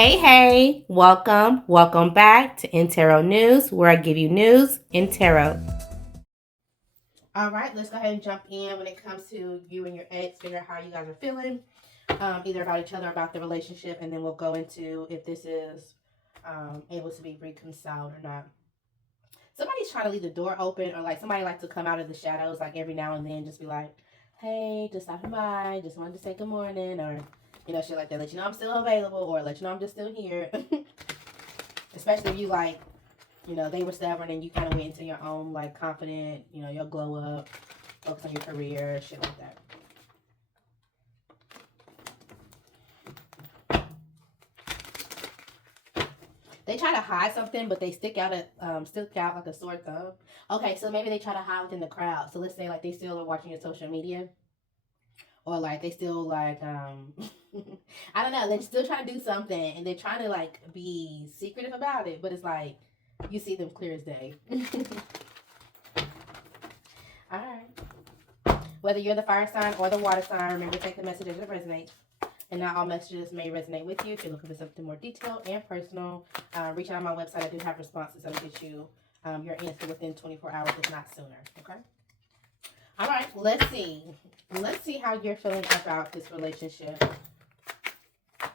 Hey, welcome back to N.TarotNews, where I give you news in tarot. All right, let's go ahead and jump in when it comes to you and your ex, figure out how you guys are feeling, either about each other or about the relationship, and then we'll go into if this is able to be reconciled or not. Somebody's trying to leave the door open, or like somebody likes to come out of the shadows, like every now and then, just be like, hey, just stopping by, just wanted to say good morning, or shit like that. Let you know I'm still available, or let you know I'm just still here. Especially if you like, they were stubborn and you kind of went into your own like confident, you'll glow up, focus on your career, shit like that. They try to hide something, but they stick out like a sore thumb. Okay, so maybe they try to hide within the crowd. So let's say like they still are watching your social media, or like they still like I don't know, they're still trying to do something and they're trying to like be secretive about it, but it's like you see them clear as day. All right. Whether you're the fire sign or the water sign, remember to take the messages that resonate. And not all messages may resonate with you. If you're looking for something more detailed and personal, reach out on my website. I do have responses that'll get you your answer within 24 hours, if not sooner. Okay? All right, let's see. Let's see how you're feeling about this relationship.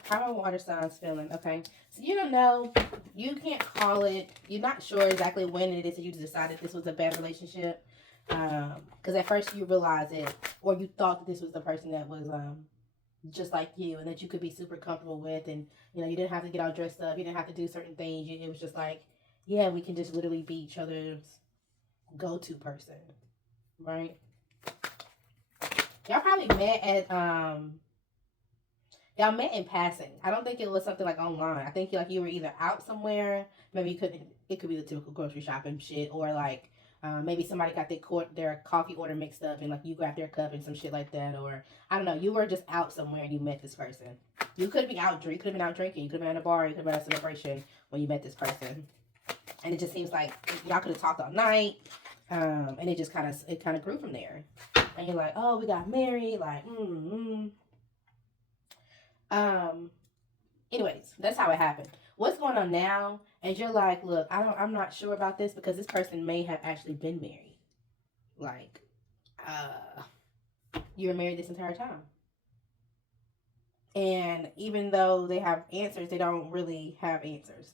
How are water signs feeling? Okay, so you don't know. You can't call it. You're not sure exactly when it is that you decided this was a bad relationship. Because at first you realized it, or you thought that this was the person that was just like you, and that you could be super comfortable with, and you didn't have to get all dressed up. You didn't have to do certain things. It was just like, yeah, we can just literally be each other's go-to person, right? Y'all probably met at y'all met in passing. I don't think it was something like online. I think like you were either out somewhere, maybe you couldn't. It could be the typical grocery shopping shit, or like maybe somebody got their coffee order mixed up and like you grabbed their cup and some shit like that, or I don't know. You were just out somewhere and you met this person. You could be out drink. You could have been out drinking. You could have been at a bar. You could have been at a celebration when you met this person. And it just seems like y'all could have talked all night, and it just kind of grew from there. And you're like, oh, we got married, like, Anyways, that's how it happened. What's going on now? And you're like, look, I'm not sure about this because this person may have actually been married. Like, you were married this entire time. And even though they have answers, they don't really have answers.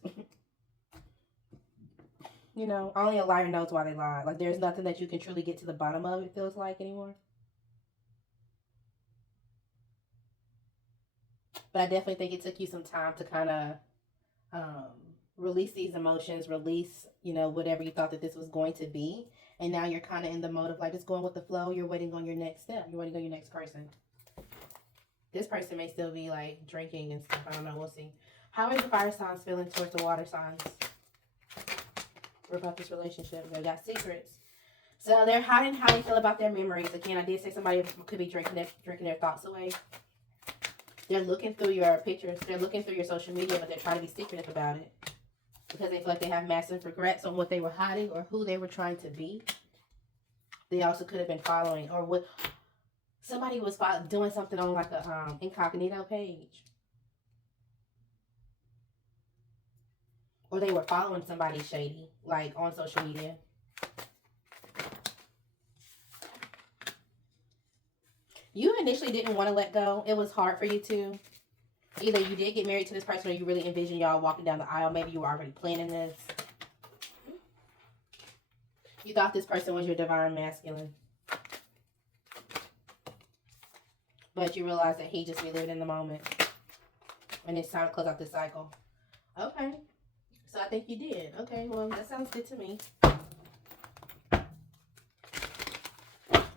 Only a liar knows why they lie. Like, there's nothing that you can truly get to the bottom of, it feels like, anymore. But I definitely think it took you some time to kind of release these emotions, release, whatever you thought that this was going to be. And now you're kind of in the mode of like just going with the flow. You're waiting on your next step. You're waiting on your next person. This person may still be like drinking and stuff. I don't know. We'll see. How is the fire signs feeling towards the water signs? We're about this relationship. They got secrets. So they're hiding how they feel about their memories. Again, I did say somebody could be drinking their thoughts away. They're looking through your pictures. They're looking through your social media, but they're trying to be secretive about it because they feel like they have massive regrets on what they were hiding or who they were trying to be. They also could have been following, or what somebody was doing something on like a incognito page, or they were following somebody shady like on social media. You initially didn't want to let go. It was hard for you to. Either you did get married to this person or you really envisioned y'all walking down the aisle. Maybe you were already planning this. You thought this person was your divine masculine. But you realized that he just be living in the moment. And it's time to close out this cycle. Okay. So I think you did. Okay, well, that sounds good to me.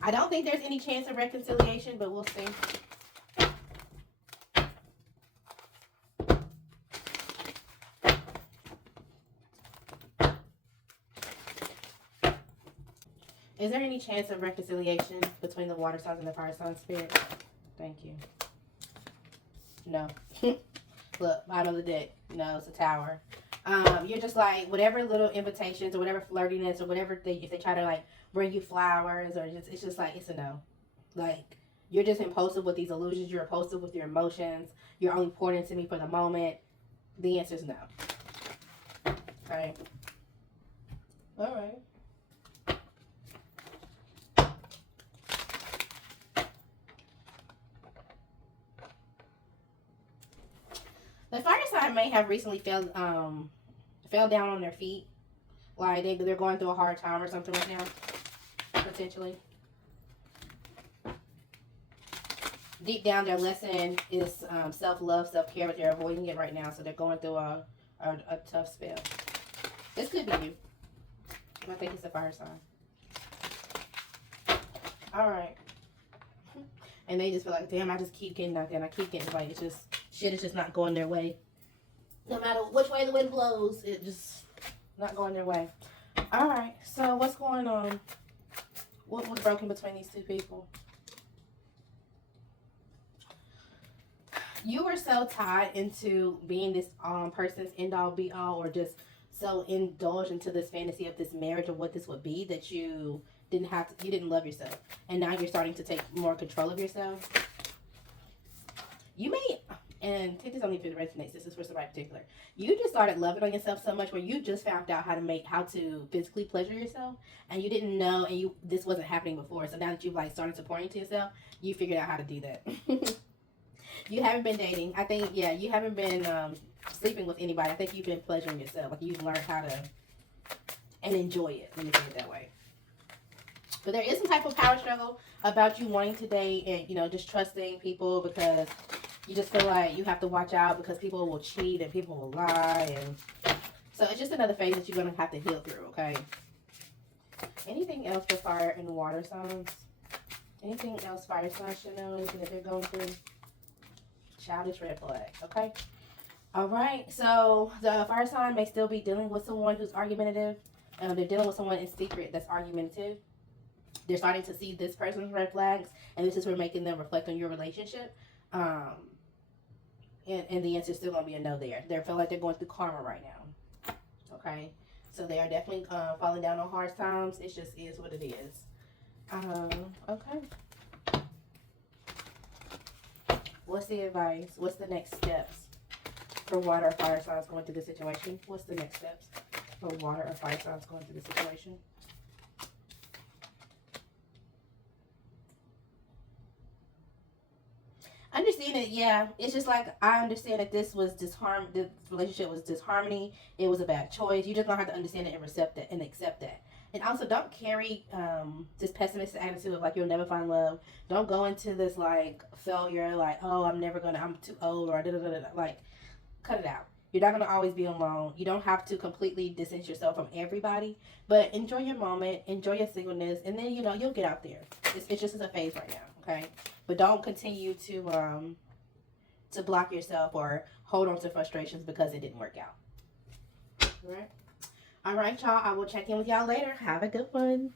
I don't think there's any chance of reconciliation, but we'll see. Is there any chance of reconciliation between the water signs and the fire sign spirit? Thank you. No. Look, bottom of the deck. No, it's a tower. You're just like, whatever little invitations or whatever flirtiness or whatever if they try to like bring you flowers or just, it's just like, it's a no. Like, you're just impulsive with these illusions. You're impulsive with your emotions. You're only pouring into me for the moment. The answer is no. Okay. All right. The fire sign may have recently fell down on their feet. Like they're going through a hard time or something right now. Potentially. Deep down, their lesson is self-love, self-care, but they're avoiding it right now. So they're going through a tough spell. This could be you. I think it's a fire sign. All right. And they just feel like, damn, I just keep getting knocked down. I keep getting, like, it's just, shit is just not going their way. No matter which way the wind blows, it just not going their way. All right. So what's going on? What was broken between these two people? You were so tied into being this person's end-all be-all, or just so indulged into this fantasy of this marriage or what this would be, that you didn't love yourself. And now you're starting to take more control of yourself. You may, and take this only if it resonates, this is for somebody particular. You just started loving on yourself so much where you just found out how to physically pleasure yourself, and you didn't know, and this wasn't happening before. So now that you've like started supporting to yourself, you figured out how to do that. You haven't been dating. I think, yeah, you haven't been sleeping with anybody. I think you've been pleasuring yourself. Like, you've learned how to, and enjoy it. Let me put it that way. But there is some type of power struggle about you wanting to date and, you know, just trusting people, because you just feel like you have to watch out because people will cheat and people will lie. And so it's just another phase that you're going to have to heal through, okay? Anything else for fire and water signs? Anything else fire signs should know? Anything that they're going through? Childish red flag. Okay. All right. So the fire sign may still be dealing with someone who's argumentative. They're dealing with someone in secret that's argumentative. They're starting to see this person's red flags, and this is where making them reflect on your relationship. And the answer is still going to be a no there. They feel like they're going through karma right now. Okay. So they are definitely falling down on hard times. It just is what it is. Okay. What's the advice? What's the next steps for water or fire signs going through this situation? What's the next steps for water or fire signs going through this situation? Understand it, yeah. It's just like, I understand that this relationship was disharmony. It was a bad choice. You just gonna have to understand it and accept that. And also, don't carry this pessimistic attitude of like you'll never find love. Don't go into this like failure, like, oh, I'm too old, or like, cut it out. You're not gonna always be alone. You don't have to completely distance yourself from everybody, but enjoy your moment, enjoy your singleness, and then you'll get out there. It's just a phase right now, okay? But don't continue to block yourself or hold on to frustrations because it didn't work out. All right. All right, y'all. I will check in with y'all later. Have a good one.